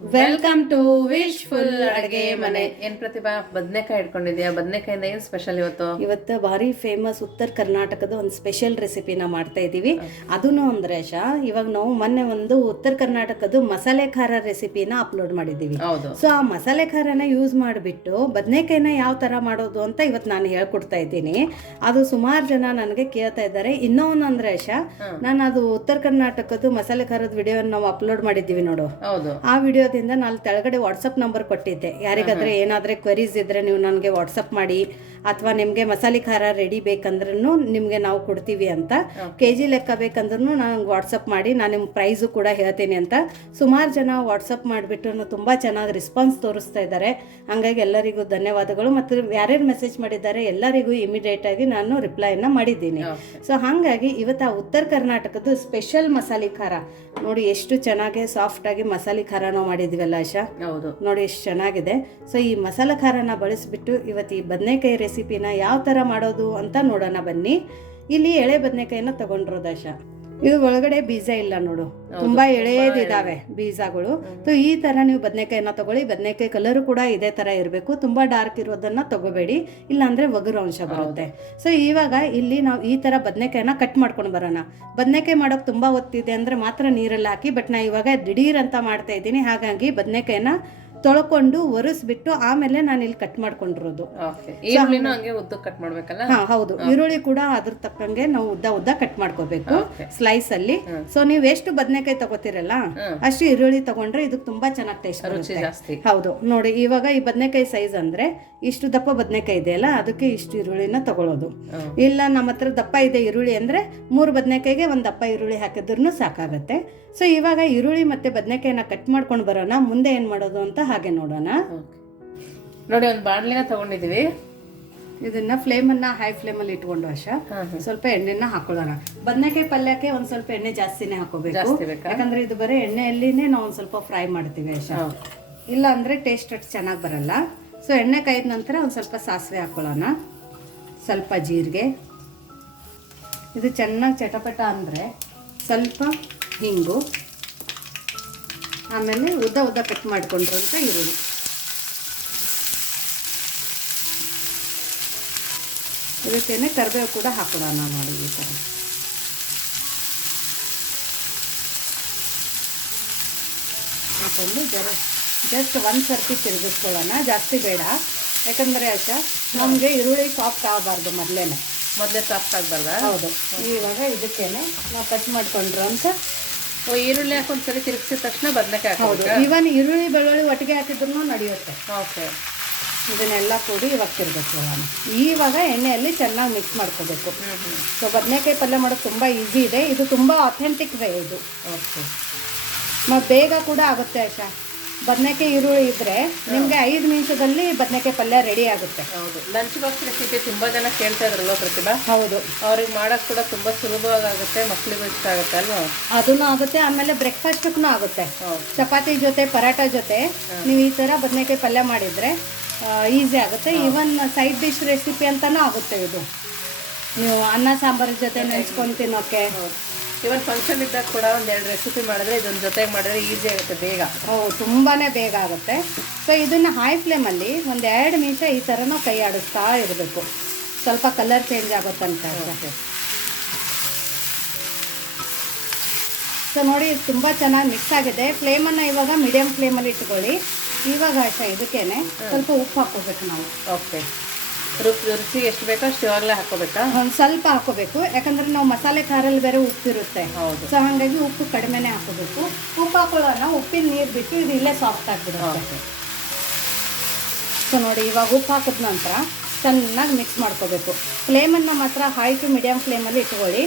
Welcome to wishful ಅಡುಗೆ ಮನೆ. ಏನ್ ಪ್ರತಿಭಾ ಬದನೆಕಾಯಿ ಇಟ್ಕೊಂಡಿದ್ಯಾ? ಬದನೆಕಾಯಿಂದ ಏನ್ ಸ್ಪೆಷಲ್ ಇವತ್ತು? ಇವತ್ತು ಭಾರಿ ಫೇಮಸ್ ಉತ್ತರ ಕರ್ನಾಟಕದ ಒಂದು ಸ್ಪೆಷಲ್ ರೆಸಿಪಿನ ಮಾಡ್ತಾ ಇದ್ದೀವಿ. ಅದನ್ನು ಅಂದ್ರೆ ಇವಾಗ ನಾವು ಮೊನ್ನೆ ಒಂದು ಉತ್ತರ ಕರ್ನಾಟಕದ ಮಸಾಲೆ ಖಾರ ರೆಸಿಪಿನ ಅಪ್ಲೋಡ್ ಮಾಡಿದ್ದೀವಿ. ಸೊ ಆ ಮಸಾಲೆ ಖಾರನ ಯೂಸ್ ಮಾಡಿಬಿಟ್ಟು ಬದನೆಕಾಯಿನ ಯಾವ ತರ ಮಾಡೋದು ಅಂತ ಇವತ್ತು ನಾನು ಹೇಳ್ಕೊಡ್ತಾ ಇದ್ದೀನಿ. ಅದು ಸುಮಾರು ಜನ ನನಗೆ ಕೇಳ್ತಾ ಇದ್ದಾರೆ. ಇನ್ನೂ ಒಂದು ಅಂದ್ರೆ ನಾನು ಅದು ಉತ್ತರ ಕರ್ನಾಟಕದ ಮಸಾಲೆ ಖಾರದ ವಿಡಿಯೋ ನಾವು ಅಪ್ಲೋಡ್ ಮಾಡಿದ್ದೀವಿ ನೋಡು. ಆ ವಿಡಿಯೋದಿಂದ ನಾನು ಕೆಳಗಡೆ ವಾಟ್ಸಪ್ ನಂಬರ್ ಕೊಟ್ಟಿದ್ದೆ. ಯಾರಿಗಾದ್ರೆ ಏನಾದ್ರೆ ಕ್ವೆರೀಸ್ ಇದ್ರೆ ನೀವು ನನಗೆ ವಾಟ್ಸಪ್ ಮಾಡಿ, ಅಥವಾ ನಿಮಗೆ ಮಸಾಲೆ ಖಾರ ರೆಡಿ ಬೇಕಂದ್ರೂ ನಿಮಗೆ ನಾವು ಕೊಡ್ತೀವಿ ಅಂತ. KG ಲೆಕ್ಕ ಬೇಕಂದ್ರೂ ನನಗೆ ವಾಟ್ಸಪ್ ಮಾಡಿ, ನಾನು ನಿಮ್ಮ ಪ್ರೈಸು ಕೂಡ ಹೇಳ್ತೀನಿ ಅಂತ. ಸುಮಾರು ಜನ ವಾಟ್ಸಪ್ ಮಾಡಿಬಿಟ್ಟು ತುಂಬ ಚೆನ್ನಾಗಿ ರೆಸ್ಪಾನ್ಸ್ ತೋರಿಸ್ತಾ ಇದ್ದಾರೆ. ಹಂಗಾಗಿ ಎಲ್ಲರಿಗೂ ಧನ್ಯವಾದಗಳು. ಮತ್ತು ಯಾರ್ಯಾರು ಮೆಸೇಜ್ ಮಾಡಿದ್ದಾರೆ ಎಲ್ಲರಿಗೂ ಇಮಿಡಿಯೇಟಾಗಿ ನಾನು ರಿಪ್ಲೈನ ಮಾಡಿದ್ದೀನಿ. ಸೊ ಹಾಗಾಗಿ ಇವತ್ತು ಆ ಉತ್ತರ ಕರ್ನಾಟಕದ ಸ್ಪೆಷಲ್ ಮಸಾಲೆ ಖಾರ ನೋಡಿ, ಎಷ್ಟು ಚೆನ್ನಾಗಿ ಸಾಫ್ಟಾಗಿ ಮಸಾಲೆ ಖಾರ ನಾವು ಮಾಡಿದ್ವಲ್ಲ ಆಶಾ? ಹೌದು, ನೋಡಿ ಎಷ್ಟು ಚೆನ್ನಾಗಿದೆ. ಸೊ ಈ ಮಸಾಲೆ ಖಾರನ ಬಳಸಿಬಿಟ್ಟು ಇವತ್ತು ಈ ಬದನೆಕಾಯಿ ರೆಸಿಪಿನ ಯಾವ ಥರ ಮಾಡೋದು ಅಂತ ನೋಡೋಣ ಬನ್ನಿ. ಇಲ್ಲಿ ಎಳೆ ಬದನೆಕಾಯಿನ ತಗೊಂಡಿರೋದು ಆಶಾ. ಇದು ಒಳಗಡೆ ಬೀಜ ಇಲ್ಲ ನೋಡು, ತುಂಬಾ ಎಳೆದಿದ್ದಾವೆ ಬೀಜಗಳು. ಸೊ ಈ ತರ ನೀವು ಬದನೆಕಾಯಿನ ತಗೊಳ್ಳಿ. ಬದನೆಕಾಯಿ ಕಲರು ಕೂಡ ಇದೇ ತರ ಇರಬೇಕು, ತುಂಬಾ ಡಾರ್ಕ್ ಇರೋದನ್ನ ತಗೋಬೇಡಿ, ಇಲ್ಲಾಂದ್ರೆ ಒಗರು ಅಂಶ ಬರುತ್ತೆ. ಸೊ ಇವಾಗ ಇಲ್ಲಿ ನಾವು ಈ ತರ ಬದನೆಕಾಯಿನ ಕಟ್ ಮಾಡ್ಕೊಂಡು ಬರೋಣ. ಬದನೆಕಾಯಿ ಮಾಡೋಕೆ ತುಂಬಾ ಹೊತ್ತಿದೆ ಅಂದ್ರೆ ಮಾತ್ರ ನೀರಲ್ಲಿ ಹಾಕಿ, ಬಟ್ ನಾ ಇವಾಗ ದಿಢೀರ್ ಅಂತ ಮಾಡ್ತಾ ಇದ್ದೀನಿ. ಹಾಗಾಗಿ ಬದನೆಕಾಯಿನ ತೊಳ್ಕೊಂಡು ಒರೆಸ್ಬಿಟ್ಟು ಆಮೇಲೆ ನಾನು ಇಲ್ಲಿ ಕಟ್ ಮಾಡ್ಕೊಂಡಿರೋದು. ಕಟ್ ಮಾಡ್ಬೇಕಲ್ಲ? ಹೌದು, ಈರುಳ್ಳಿ ಕೂಡ ಅದ್ರ ತಕ್ಕಂಗೆ ನಾವು ಉದ್ದ ಕಟ್ ಮಾಡ್ಕೋಬೇಕು ಸ್ಲೈಸ್ ಅಲ್ಲಿ. ಸೊ ನೀವು ಎಷ್ಟು ಬದನೆಕಾಯಿ ತಗೋತಿರಲ್ಲ ಅಷ್ಟು ಈರುಳ್ಳಿ ತಗೊಂಡ್ರೆ ಇದು ತುಂಬಾ ಚೆನ್ನಾಗಿ ಟೇಸ್ಟ್ ಬರುತ್ತೆ. ಹೌದು ನೋಡಿ, ಇವಾಗ ಈ ಬದನೆಕಾಯಿ ಸೈಜ್ ಅಂದ್ರೆ ಇಷ್ಟು ದಪ್ಪ ಬದನೆಕಾಯಿ ಇದೆಯಲ್ಲ, ಅದಕ್ಕೆ ಇಷ್ಟು ಈರುಳ್ಳಿನ ತಗೊಳ್ಳೋದು. ಇಲ್ಲ ನಮ್ಮ ಹತ್ರ ದಪ್ಪ ಇದೆ ಈರುಳ್ಳಿ ಅಂದ್ರೆ 3 ಬದನೆಕಾಯಿಗೆ ಒಂದು ದಪ್ಪ ಈರುಳ್ಳಿ ಹಾಕಿದ್ರೂ ಸಾಕಾಗತ್ತೆ. ಸೊ ಇವಾಗ ಈರುಳ್ಳಿ ಮತ್ತೆ ಬದನೆಕಾಯಿನ ಕಟ್ ಮಾಡ್ಕೊಂಡು ಬರೋಣ. ಮುಂದೆ ಏನ್ ಮಾಡೋದು ಅಂತ ಹಾಗೆ ನೋಡೋಣ. ನೋಡಿ, ಒಂದು ಬಾಣಲಿನ ತಗೊಂಡಿದೀವಿ. ಇದನ್ನ ಫ್ಲೇಮನ್ನ ಹೈ ಫ್ಲೇಮಲ್ಲಿ ಇಟ್ಕೊಂಡು ಸ್ವಲ್ಪ ಎಣ್ಣೆನ ಹಾಕೊಳ್ಳೋಣ. ಬದನೆಕಾಯಿ ಪಲ್ಯಕ್ಕೆ ಒಂದ್ ಸ್ವಲ್ಪ ಎಣ್ಣೆ ಜಾಸ್ತಿನೇ ಹಾಕೋಬೇಕು, ಯಾಕಂದ್ರೆ ಇದು ಬರೀ ಎಣ್ಣೆಯಲ್ಲಿನೇ ನಾವು ಒಂದ್ ಸ್ವಲ್ಪ ಫ್ರೈ ಮಾಡ್ತೀವಿ ಇಲ್ಲ ಅಂದ್ರೆ ಟೇಸ್ಟ್ ಅಷ್ಟು ಚೆನ್ನಾಗಿ ಬರಲ್ಲ. ಸೊ ಎಣ್ಣೆ ಕಾಯ್ದ ನಂತರ ಒಂದ್ ಸ್ವಲ್ಪ ಸಾಸಿವೆ ಹಾಕೊಳ್ಳೋಣ, ಸ್ವಲ್ಪ ಜೀರಿಗೆ. ಇದು ಚೆನ್ನಾಗಿ ಚಟಪಟ ಅಂದ್ರೆ ಸ್ವಲ್ಪ ಹಿಂಗು, ಆಮೇಲೆ ಉದ್ದ ಕಟ್ ಮಾಡ್ಕೊಂಡಿರುವಂಥ ಈರುಳ್ಳಿ. ಇದಕ್ಕೇನೆ ಕರಿಬೇವು ಕೂಡ ಹಾಕೊಳ್ಳೋಣ ನೋಡಿ. ಈ ಥರ ಹಾಕೊಂಡು ಜಸ್ಟ್ ಒಂದು ಸರ್ತಿ ತಿರುಗಿಸ್ಕೊಳ್ಳೋಣ, ಜಾಸ್ತಿ ಬೇಡ. ಯಾಕಂದರೆ ನಮಗೆ ಈರುಳ್ಳಿ ಸಾಫ್ಟ್ ಆಗಬಾರ್ದು, ಮೊದಲೇ ಸಾಫ್ಟ್ ಆಗಬಾರ್ದ? ಹೌದು. ಇವಾಗ ಇದಕ್ಕೇನೆ ನಾವು ಕಟ್ ಮಾಡ್ಕೊಂಡ್ರು ಅಂತ ಈರುಳ್ಳಿ ಹಾಕೊಂಡ್ಸರಿ ತಿರುಗಿಸಿದ ತಕ್ಷಣ ಬದನೆಕಾಯಿ. ಹೌದು, ಇವನ್ ಈರುಳ್ಳಿ ಬೆಳ್ಳುಳ್ಳಿ ಒಟ್ಟಿಗೆ ಹಾಕಿದ್ರು ನಡೆಯುತ್ತೆ. ಓಕೆ, ಇದನ್ನೆಲ್ಲ ಕೂಡಿ ಇವಾಗ ತಿರುಗಿಸ್ಕೊಳ್ಳೋಣ. ಇವಾಗ ಎಣ್ಣೆಯಲ್ಲಿ ಚೆನ್ನಾಗಿ ಮಿಕ್ಸ್ ಮಾಡ್ಕೋಬೇಕು. ಸೊ ಬದನೆಕಾಯಿ ಪಲ್ಯ ಮಾಡೋದು ತುಂಬ ಈಸಿ ಇದೆ. ಇದು ತುಂಬ ಅಥೆಂಟಿಕ್ ವೇ ಇದು. ಓಕೆ, ಮತ್ತು ಬೇಗ ಕೂಡ ಆಗುತ್ತೆ ಬದನೆಕಾಯಿ ಈರುಳ್ಳಿ ಇದ್ರೆ ನಿಮಗೆ 5 ನಿಮಿಷದಲ್ಲಿ ಬದನೆಕಾಯಿ ಪಲ್ಯ ರೆಡಿ ಆಗುತ್ತೆ. ಹೌದು, ಲಂಚ್ ಬಾಕ್ಸ್ ರೆಸಿಪಿ ತುಂಬಾ ಜನ ಕೇಳ್ತಾ ಇದ್ರಲ್ವ ಪ್ರತಿಭಾ? ಹೌದು, ಅವ್ರಿಗೆ ಮಾಡೋಕೆ ಕೂಡ ತುಂಬಾ ಸುಲಭವಾಗುತ್ತೆ, ಮಕ್ಕಳಿಗೂ ಇಷ್ಟ ಆಗುತ್ತೆ ಅಲ್ವಾ? ಅದನ್ನು ಆಗುತ್ತೆ, ಆಮೇಲೆ ಬ್ರೇಕ್ಫಾಸ್ಟ್ಗೂ ಆಗುತ್ತೆ. ಚಪಾತಿ ಜೊತೆ ಪರಾಟ ಜೊತೆ ನೀವು ಈ ಥರ ಬದನೆಕಾಯಿ ಪಲ್ಯ ಮಾಡಿದರೆ ಈಸಿ ಆಗುತ್ತೆ. ಈವನ್ ಸೈಡ್ ಡಿಶ್ ರೆಸಿಪಿ ಅಂತಾನೂ ಆಗುತ್ತೆ ಇದು. ನೀವು ಅನ್ನ ಸಾಂಬಾರ ಜೊತೆ ನೆನೆಸ್ಕೊಂಡು ತಿನ್ನೋಕ್ಕೆ, ಇವನ್ ಫಂಕ್ಷನ್ ಇದ್ದಾಗ ಕೂಡ 1-2 ರೆಸಿಪಿ ಮಾಡಿದ್ರೆ ಇದೊಂದು ಜೊತೆಗೆ ಮಾಡಿದ್ರೆ ಈಸಿ ಆಗುತ್ತೆ, ಬೇಗ. ತುಂಬಾ ಬೇಗ ಆಗುತ್ತೆ. ಸೊ ಇದನ್ನು ಹೈ ಫ್ಲೇಮಲ್ಲಿ 1-2 ನಿಮಿಷ ಈ ಥರ ನಾವು ಕೈ ಆಡಿಸ್ತಾ ಇರಬೇಕು, ಸ್ವಲ್ಪ ಕಲರ್ ಚೇಂಜ್ ಆಗುತ್ತಂತ. ಸೊ ನೋಡಿ, ತುಂಬ ಚೆನ್ನಾಗಿ ಮಿಕ್ಸ್ ಆಗಿದೆ. ಫ್ಲೇಮನ್ನು ಇವಾಗ ಮೀಡಿಯಮ್ ಫ್ಲೇಮಲ್ಲಿ ಇಟ್ಕೊಳ್ಳಿ. ಇವಾಗ ಇದಕ್ಕೇನೆ ಸ್ವಲ್ಪ ಉಪ್ಪು ಹಾಕೋಬೇಕು ನಾವು. ಓಕೆ, ರುಚಿ ಎಷ್ಟು ಬೇಕೋ ಅಷ್ಟು ಇವಾಗಲೇ ಹಾಕೋಬೇಕಾ? ಒಂದು ಸ್ವಲ್ಪ ಹಾಕೋಬೇಕು, ಯಾಕಂದ್ರೆ ನಾವು ಮಸಾಲೆ ಖಾರಲ್ಲಿ ಬೇರೆ ಉಪ್ಪಿರುತ್ತೆ. ಸೊ ಹಾಗಾಗಿ ಉಪ್ಪು ಕಡಿಮೆನೇ ಹಾಕೋಬೇಕು. ಉಪ್ಪು ಹಾಕೊಳ್ಳೋಣ, ಉಪ್ಪಿನ ನೀರು ಬಿಟ್ಟು ಇದು ಇಲ್ಲೇ ಸಾಫ್ಟ್ ಆಗಿಬಿಡುತ್ತೆ. ಸೊ ನೋಡಿ, ಇವಾಗ ಉಪ್ಪು ಹಾಕಿದ ನಂತರ ಚೆನ್ನಾಗಿ ಮಿಕ್ಸ್ ಮಾಡ್ಕೋಬೇಕು. ಫ್ಲೇಮನ್ನು ಮಾತ್ರ ಹೈ ಟು ಮೀಡಿಯಮ್ ಫ್ಲೇಮಲ್ಲಿ ಇಟ್ಕೊಳ್ಳಿ.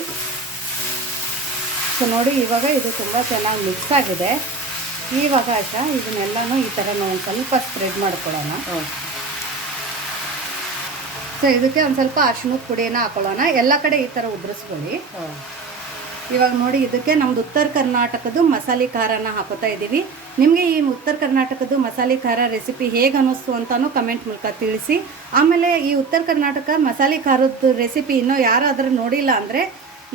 ಸೊ ನೋಡಿ, ಇವಾಗ ಇದು ತುಂಬ ಚೆನ್ನಾಗಿ ಮಿಕ್ಸ್ ಆಗಿದೆ. ಇವಾಗ ಇದನ್ನೆಲ್ಲನೂ ಈ ಥರ ನಾವು ಸ್ವಲ್ಪ ಸ್ಪ್ರೆಡ್ ಮಾಡ್ಕೊಳ್ಳೋಣ. ಸೊ ಇದಕ್ಕೆ ಒಂದು ಸ್ವಲ್ಪ ಅರಿಶಿಣದ ಪುಡಿನ ಹಾಕೊಳ್ಳೋಣ. ಎಲ್ಲ ಕಡೆ ಈ ಥರ ಉದುರಿಸ್ಕೊಳ್ಳಿ. ಇವಾಗ ನೋಡಿ, ಇದಕ್ಕೆ ನಮ್ದು ಉತ್ತರ ಕರ್ನಾಟಕದ ಮಸಾಲೆ ಖಾರನ ಹಾಕೋತಾ ಇದ್ದೀವಿ. ನಿಮಗೆ ಈ ಉತ್ತರ ಕರ್ನಾಟಕದ ಮಸಾಲೆ ಖಾರ ರೆಸಿಪಿ ಹೇಗೆ ಅನ್ನಿಸ್ತು ಅಂತಾನು ಕಮೆಂಟ್ ಮೂಲಕ ತಿಳಿಸಿ. ಆಮೇಲೆ ಈ ಉತ್ತರ ಕರ್ನಾಟಕ ಮಸಾಲೆ ಖಾರದ ರೆಸಿಪಿ ಇನ್ನೂ ಯಾರಾದರೂ ನೋಡಿಲ್ಲ ಅಂದರೆ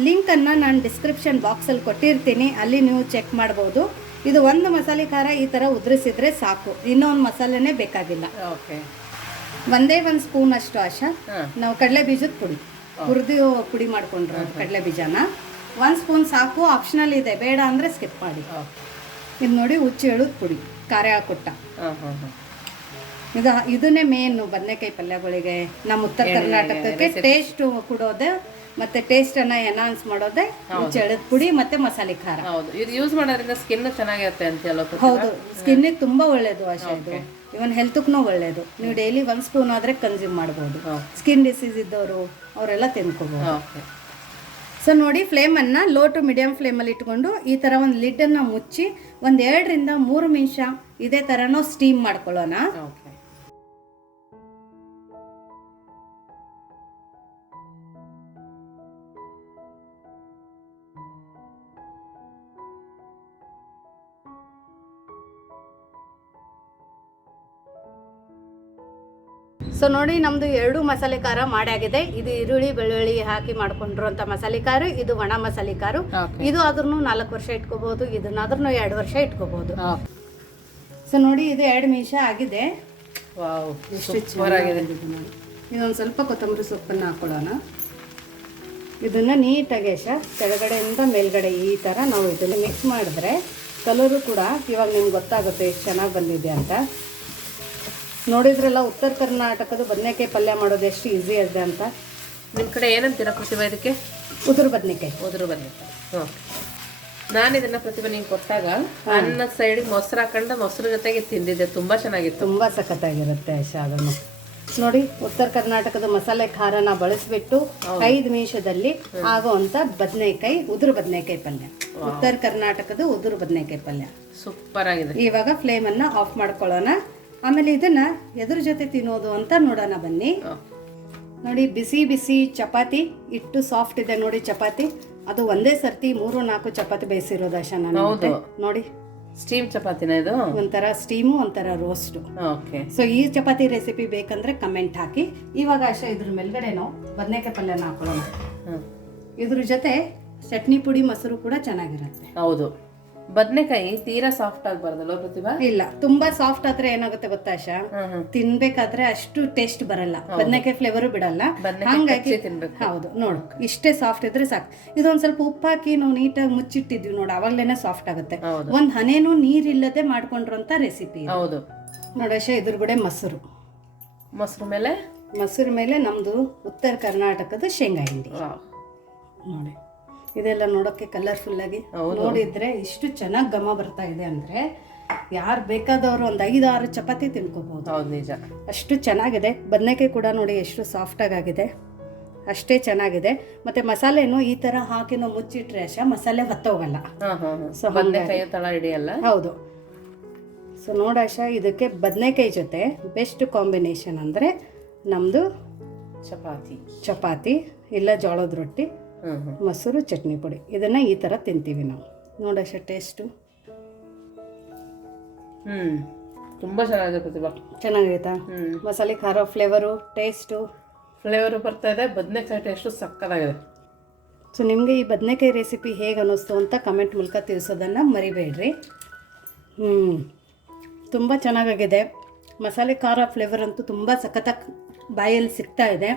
ಲಿಂಕನ್ನು ನಾನು ಡಿಸ್ಕ್ರಿಪ್ಷನ್ ಬಾಕ್ಸಲ್ಲಿ ಕೊಟ್ಟಿರ್ತೀನಿ, ಅಲ್ಲಿ ನೀವು ಚೆಕ್ ಮಾಡ್ಬೋದು. ಇದು ಒಂದು ಮಸಾಲೆ ಖಾರ ಈ ಥರ ಉದುರಿಸಿದ್ರೆ ಸಾಕು, ಇನ್ನೊಂದು ಮಸಾಲೆನೇ ಬೇಕಾಗಿಲ್ಲ. ಓಕೆ, ಒಂದೇ ಒಂದು ಸ್ಪೂನ್ ಅಷ್ಟು ಆಶಾ ನಾವು ಕಡಲೆ ಬೀಜದ ಪುಡಿ ಹುರಿದು ಪುಡಿ ಮಾಡ್ಕೊಂಡ್ರೆ ಕಡಲೆ ಬೀಜನ 1 ಸ್ಪೂನ್ ಸಾಕು, ಆಪ್ಷನಲ್ ಇದೆ, ಬೇಡ ಅಂದರೆ ಸ್ಕಿಪ್ ಮಾಡಿ. ಇದು ನೋಡಿ ಹುಚ್ಚು ಎಳದ ಪುಡಿ, ಖಾರ ಹಾಕೊಟ್ಟ. ಇದನ್ನೇ ಮೇನು ಬದನೆಕಾಯಿ ಪಲ್ಯಗಳಿಗೆ ನಮ್ಮ ಉತ್ತರ ಕರ್ನಾಟಕಕ್ಕೆ ಟೇಸ್ಟ್ ಕೊಡೋದೆ ಮತ್ತೆ ಟೇಸ್ಟ್ ಅನ್ನ ಎನ್ಹಾನ್ಸ್ ಮಾಡೋದೇ ಹುಚ್ಚೆಳದ ಪುಡಿ ಮತ್ತೆ ಮಸಾಲೆ ಖಾರ. ಹೌದು, ಇದು ಯೂಸ್ ಮಾಡೋದ್ರಿಂದ ಸ್ಕಿನ್ ಚೆನ್ನಾಗಿರುತ್ತೆ ಅಂತ. ಹೌದು, ಸ್ಕಿನ್ನಿಗೆ ತುಂಬಾ ಒಳ್ಳೇದು ಆಶಾ ಇದು. ಇವನ್ ಹೆಲ್ತ್ಗೂ ಒಳ್ಳೇದು. ನೀವು ಡೈಲಿ 1 ಸ್ಪೂನ್ ಆದ್ರೆ ಕನ್ಸ್ಯೂಮ್ ಮಾಡ್ಬೋದು. ಸ್ಕಿನ್ ಡಿಸೀಸ್ ಇದ್ದವರು ಅವರೆಲ್ಲ ತಿನ್ಕೋಬಹುದು. ಸೊ ನೋಡಿ, ಫ್ಲೇಮನ್ನು ಲೋ ಟು ಮೀಡಿಯಂ ಫ್ಲೇಮಲ್ಲಿ ಇಟ್ಕೊಂಡು ಈ ಥರ ಒಂದು ಲಿಡ್ಡನ್ನು ಮುಚ್ಚಿ 2 ರಿಂದ 3 ನಿಮಿಷ ಇದೇ ಥರನೂ ಸ್ಟೀಮ್ ಮಾಡ್ಕೊಳ್ಳೋಣ. ಸೊ ನೋಡಿ, ನಮ್ಮದು 2 ಮಸಾಲೆ ಖಾರ ಮಾಡಾಗಿದೆ. ಇದು ಈರುಳ್ಳಿ ಬೆಳ್ಳುಳ್ಳಿ ಹಾಕಿ ಮಾಡ್ಕೊಂಡಿರುವಂಥ ಮಸಾಲೆ ಖಾರ, ಇದು ಒಣ ಮಸಾಲೆ ಖಾರ. ಇದು ಆದ್ರೂ 4 ವರ್ಷ ಇಟ್ಕೋಬಹುದು, ಇದನ್ನಾದ್ರೂ 2 ವರ್ಷ ಇಟ್ಕೋಬಹುದು. ಸೊ ನೋಡಿ, ಇದು 2 ನಿಮಿಷ ಆಗಿದೆ. ಇದೊಂದು ಸ್ವಲ್ಪ ಕೊತ್ತಂಬರಿ ಸೊಪ್ಪನ್ನು ಹಾಕೊಳ್ಳೋಣ. ಇದನ್ನ ನೀಟಾಗಿ ಕೆಳಗಡೆಯಿಂದ ಮೇಲ್ಗಡೆ ಈ ಥರ ನಾವು ಇದನ್ನು ಮಿಕ್ಸ್ ಮಾಡಿದ್ರೆ ಕಲರು ಕೂಡ ಇವಾಗ ನಿಮ್ಗೆ ಗೊತ್ತಾಗುತ್ತೆ ಎಷ್ಟು ಚೆನ್ನಾಗಿ ಬಂದಿದೆ ಅಂತ. ನೋಡಿದ್ರಲ್ಲ, ಉತ್ತರ ಕರ್ನಾಟಕದ ಬದನೆಕಾಯಿ ಪಲ್ಯ ಮಾಡೋದು ಎಷ್ಟು ಈಸಿ ಇದೆ ಅಂತ. ನಿಮ್ಮ ಕಡೆ ಏನಂತೀರ ಪ್ರತಿಭಾ ಇದಕ್ಕೆ? ಉದುರು ಬದನೆಕಾಯಿ. ನಾನು ಇದನ್ನ ಪ್ರತಿಭಾ ನಿಂಗೆ ಕೊಟ್ಟಾಗ ಅನ್ನ ಸೈಡಿಗೆ ಮೊಸರು ಹಾಕೊಂಡು ಮೊಸರು ಜೊತೆಗೆ ತಿಂದಿದ್ದೆ, ತುಂಬಾ ಚೆನ್ನಾಗಿತ್ತು. ತುಂಬಾ ಸಖತ್ತಾಗಿರುತ್ತೆ ಆಶಾ. ಅದನ್ನು ನೋಡಿ, ಉತ್ತರ ಕರ್ನಾಟಕದ ಮಸಾಲೆ ಖಾರನ ಬಳಸಿಬಿಟ್ಟು 5 ನಿಮಿಷದಲ್ಲಿ ಆಗುವಂತ ಬದನೆಕಾಯಿ ಉದುರು ಬದನೆಕಾಯಿ ಪಲ್ಯ, ಉತ್ತರ ಕರ್ನಾಟಕದ ಉದುರು ಬದನೆಕಾಯಿ ಪಲ್ಯ ಸೂಪರ್ ಆಗಿದೆ. ಇವಾಗ ಫ್ಲೇಮ್ ಅನ್ನ ಆಫ್ ಮಾಡ್ಕೊಳ್ಳೋಣ. ಆಮೇಲೆ ಇದನ್ನ ಎದ್ರ ಜೊತೆ ತಿನ್ನೋದು ಅಂತ ನೋಡೋಣ ಬನ್ನಿ. ನೋಡಿ, ಬಿಸಿ ಬಿಸಿ ಚಪಾತಿ, ಇಟ್ಟು ಸಾಫ್ಟ್ ಇದೆ ನೋಡಿ ಚಪಾತಿ. ಅದು ಒಂದೇ ಸರ್ತಿ 3-4 ಚಪಾತಿ ಬೇಯಿಸಿರೋದು ಆಶಾ ನಾನು. ನೋಡಿ, ಸ್ಟೀಮ್ ಚಪಾತಿನ ಇದು? ಒಂಥರ ಸ್ಟೀಮು ಒಂಥರ ರೋಸ್ಟು. ಸೊ ಈ ಚಪಾತಿ ರೆಸಿಪಿ ಬೇಕಂದ್ರೆ ಕಮೆಂಟ್ ಹಾಕಿ. ಇವಾಗ ಆಶಾ ಇದ್ರ ಮೇಲ್ಗಡೆ ನಾವು ಬದನೆಕಾಯಿ ಪಲ್ಯನ ಹಾಕೊಳ್ಳೋಣ. ಇದ್ರ ಜೊತೆ ಚಟ್ನಿ ಪುಡಿ ಮೊಸರು ಕೂಡ ಚೆನ್ನಾಗಿರುತ್ತೆ. ಹೌದು, ಬದನೆಕಾಯಿ ತೀರಾ ಸಾಫ್ಟ್ ಆಗಬಾರ್ದಲ್ಲ ಪ್ರತಿಭಾ? ಇಲ್ಲ, ತುಂಬಾ ಸಾಫ್ಟ್ ಆದ್ರೆ ಏನಾಗುತ್ತೆ ಗೊತ್ತಾ ಆಶಾ, ತಿನ್ಬೇಕಾದ್ರೆ ಅಷ್ಟು ಟೇಸ್ಟ್ ಬರಲ್ಲ, ಬದನೆಕಾಯಿ ಫ್ಲೇವರ್ ಬಿಡಲ್ಲ. ಹಂಗಾಗಿ ಹೌದು, ನೋಡು ಇಷ್ಟೇ ಸಾಫ್ಟ್ ಇದ್ರೆ ಸಾಕು. ಇದೊಂದ್ ಸ್ವಲ್ಪ ಉಪ್ಪು ಹಾಕಿ ನಾವು ನೀಟಾಗಿ ಮುಚ್ಚಿಟ್ಟಿದ್ವಿ ನೋಡು, ಅವಾಗ್ಲೇನೆ ಸಾಫ್ಟ್ ಆಗುತ್ತೆ. ಒಂದ್ ಹನೇನು ನೀರಿಲ್ಲದೆ ಮಾಡ್ಕೊಂಡಿರೋಂತ ರೆಸಿಪಿ. ಹೌದು ನೋಡಿ ಆಶಾ, ಇದ್ರಗಡೆ ಮೊಸರು ಮೇಲೆ ನಮ್ದು ಉತ್ತರ ಕರ್ನಾಟಕದ ಶೇಂಗಾ ಹಿಂಡಿ ನೋಡಿ. ಇದೆಲ್ಲ ನೋಡೋಕ್ಕೆ ಕಲರ್ಫುಲ್ ಆಗಿ ನೋಡಿದ್ರೆ ಇಷ್ಟು ಚೆನ್ನಾಗಿ ಘಮ ಬರ್ತಾ ಇದೆ ಅಂದ್ರೆ ಯಾರು ಬೇಕಾದವರು ಒಂದು 5-6 ಚಪಾತಿ ತಿನ್ಕೋಬಹುದು. ಹೌದು, ನಿಜ, ಅಷ್ಟು ಚೆನ್ನಾಗಿದೆ. ಬದನೆಕಾಯಿ ಕೂಡ ನೋಡಿ ಎಷ್ಟು ಸಾಫ್ಟ್ ಆಗಿದೆ, ಅಷ್ಟೇ ಚೆನ್ನಾಗಿದೆ. ಮತ್ತೆ ಮಸಾಲೆನು ಈ ತರ ಹಾಕಿ ನಾವು ಮುಚ್ಚಿಟ್ರೆ ಆಶಾ ಮಸಾಲೆ ಹೊತ್ತೋಗಲ್ಲ. ಸೊ ಬದನೆಕಾಯಿ ತಳ ಹಿಡಿಯಲ್ಲ. ಹೌದು. ಸೊ ನೋಡಾಶಾ, ಇದಕ್ಕೆ ಬದನೆಕಾಯಿ ಜೊತೆ ಬೆಸ್ಟ್ ಕಾಂಬಿನೇಷನ್ ಅಂದ್ರೆ ನಮ್ದು ಚಪಾತಿ ಇಲ್ಲ ಜೋಳದ ರೊಟ್ಟಿ, ಮೊಸರು, ಚಟ್ನಿ ಪುಡಿ. ಇದನ್ನ ಈ ತರ ತಿಂತೀವಿ ನಾವು. ನೋಡಶ ಟೇಸ್ಟು ತುಂಬಾ ಚೆನ್ನಾಗಿದೆ ಪ್ರತಿಭಾ. ಚೆನ್ನಾಗೈತಾ? ಮಸಾಲೆ ಖಾರ ಫ್ಲೇವರು ಬರ್ತಾ ಇದೆ. ಬದನೆಕಾಯಿ ಟೇಸ್ಟು ಸಕ್ಕತ್ತಾಗಿದೆ. ಸೊ ನಿಮಗೆ ಈ ಬದನೆಕಾಯಿ ರೆಸಿಪಿ ಹೇಗೆ ಅನ್ನಿಸ್ತು ಅಂತ ಕಮೆಂಟ್ ಮೂಲಕ ತಿಳಿಸೋದನ್ನು ಮರಿಬೇಡ್ರಿ. ತುಂಬ ಚೆನ್ನಾಗಾಗಿದೆ. ಮಸಾಲೆ ಖಾರ ಫ್ಲೇವರ್ ಅಂತೂ ತುಂಬ ಸಖತ್ತಾಗಿ ಬಾಯಲ್ಲಿ ಸಿಗ್ತಾ ಇದೆ.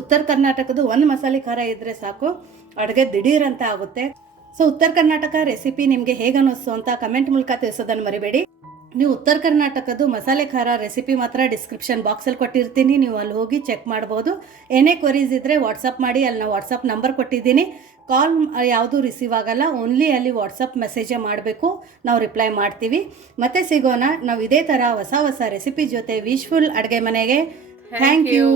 ಉತ್ತರ ಕರ್ನಾಟಕದ ಒಂದು ಮಸಾಲೆ ಖಾರ ಇದ್ದರೆ ಸಾಕು, ಅಡುಗೆ ದಿಢೀರ್ ಅಂತ ಆಗುತ್ತೆ. ಸೊ ಉತ್ತರ ಕರ್ನಾಟಕ ರೆಸಿಪಿ ನಿಮಗೆ ಹೇಗೆ ಅನ್ನಿಸ್ತು ಅಂತ ಕಮೆಂಟ್ ಮೂಲಕ ತಿಳಿಸೋದನ್ನು ಮರಿಬೇಡಿ. ನೀವು ಉತ್ತರ ಕರ್ನಾಟಕದ ಮಸಾಲೆ ಖಾರ ರೆಸಿಪಿ ಮಾತ್ರ ಡಿಸ್ಕ್ರಿಪ್ಷನ್ ಬಾಕ್ಸಲ್ಲಿ ಕೊಟ್ಟಿರ್ತೀನಿ, ನೀವು ಅಲ್ಲಿ ಹೋಗಿ ಚೆಕ್ ಮಾಡ್ಬೋದು. ಏನೇ ಕ್ವರೀಸ್ ಇದ್ದರೆ ವಾಟ್ಸಪ್ ಮಾಡಿ, ಅಲ್ಲಿ ನಾವು ವಾಟ್ಸಪ್ ನಂಬರ್ ಕೊಟ್ಟಿದ್ದೀನಿ. ಕಾಲ್ ಯಾವುದೂ ರಿಸೀವ್ ಆಗಲ್ಲ, ಓನ್ಲಿ ಅಲ್ಲಿ ವಾಟ್ಸಪ್ ಮೆಸೇಜೇ ಮಾಡಬೇಕು, ನಾವು ರಿಪ್ಲೈ ಮಾಡ್ತೀವಿ. ಮತ್ತೆ ಸಿಗೋಣ ನಾವು ಇದೇ ಥರ ಹೊಸ ರೆಸಿಪಿ ಜೊತೆ. ವಿಶ್ಫುಲ್ ಅಡುಗೆ ಮನೆಗೆ ಥ್ಯಾಂಕ್ ಯು.